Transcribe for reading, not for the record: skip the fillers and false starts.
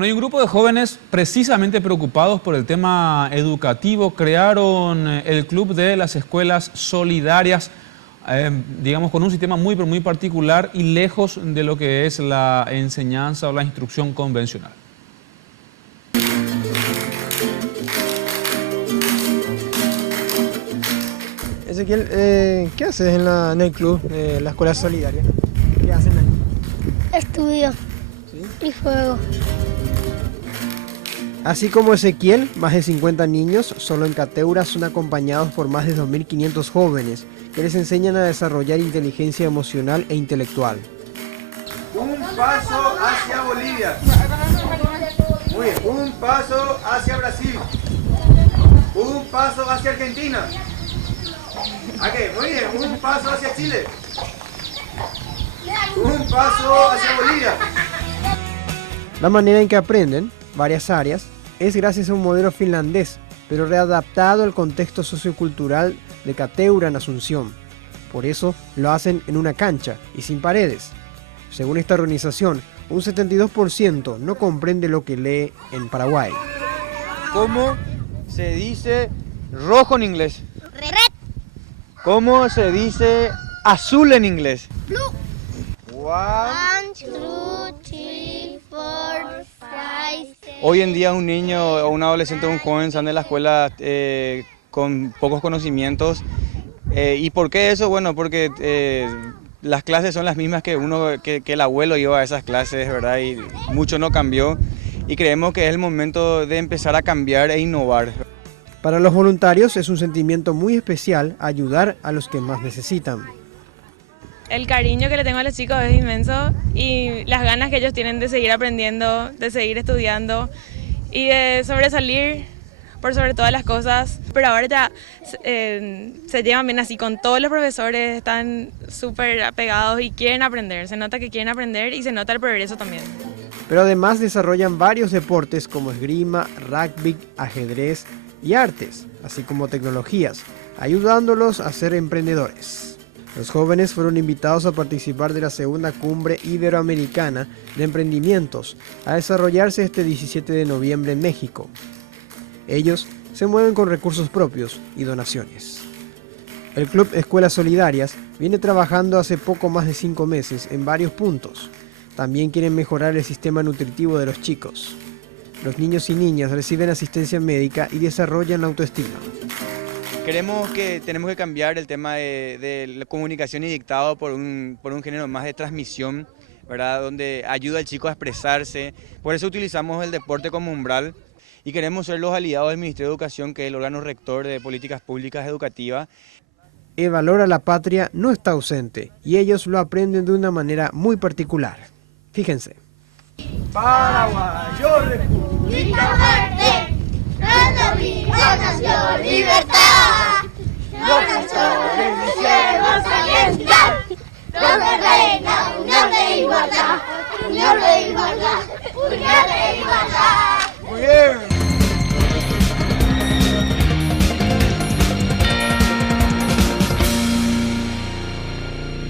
Bueno, hay un grupo de jóvenes precisamente preocupados por el tema educativo. Crearon el Club de las Escuelas Solidarias, digamos, con un sistema muy particular y lejos de lo que es la enseñanza o la instrucción convencional. Ezequiel, ¿qué haces en el club de la Escuela Solidaria? ¿Qué hacen ahí? Estudio. ¿Sí? Y juego. Así como Ezequiel, más de 50 niños, solo en Cateura, son acompañados por más de 2.500 jóvenes que les enseñan a desarrollar inteligencia emocional e intelectual. Un paso hacia Bolivia. Muy bien. Un paso hacia Brasil. Un paso hacia Argentina. Ok, muy bien. Un paso hacia Chile. Un paso hacia Bolivia. La manera en que aprenden varias áreas es gracias a un modelo finlandés, pero readaptado al contexto sociocultural de Cateura en Asunción. Por eso lo hacen en una cancha y sin paredes. Según esta organización, un 72% no comprende lo que lee en Paraguay. ¿Cómo se dice rojo en inglés? Red. ¿Cómo se dice azul en inglés? Blue. 1, 2, 3, 4, 5. Hoy en día un niño o un adolescente o un joven sale de la escuela con pocos conocimientos. ¿Y por qué eso? Bueno, porque las clases son las mismas que el abuelo iba a esas clases, ¿verdad? Y mucho no cambió. Y creemos que es el momento de empezar a cambiar e innovar. Para los voluntarios es un sentimiento muy especial ayudar a los que más necesitan. El cariño que le tengo a los chicos es inmenso y las ganas que ellos tienen de seguir aprendiendo, de seguir estudiando y de sobresalir por sobre todas las cosas. Pero ahora ya se llevan bien así con todos los profesores, están súper apegados y quieren aprender. Se nota que quieren aprender y se nota el progreso también. Pero además desarrollan varios deportes como esgrima, rugby, ajedrez y artes, así como tecnologías, ayudándolos a ser emprendedores. Los jóvenes fueron invitados a participar de la segunda cumbre iberoamericana de emprendimientos, a desarrollarse este 17 de noviembre en México. Ellos se mueven con recursos propios y donaciones. El Club Escuelas Solidarias viene trabajando hace poco más de 5 meses en varios puntos. También quieren mejorar el sistema nutritivo de los chicos. Los niños y niñas reciben asistencia médica y desarrollan la autoestima. Tenemos que cambiar el tema de la comunicación y dictado por un género más de transmisión, ¿verdad? Donde ayuda al chico a expresarse. Por eso utilizamos el deporte como umbral y queremos ser los aliados del Ministerio de Educación, que es el órgano rector de políticas públicas educativas. El valor a la patria no está ausente y ellos lo aprenden de una manera muy particular. Fíjense. Paraguayo, República Verde, Nuestra vida nació libertad. Los castores quisieron alientar. Donde reina unión de igualdad. Unión de igualdad. Unión de igualdad. muy bien.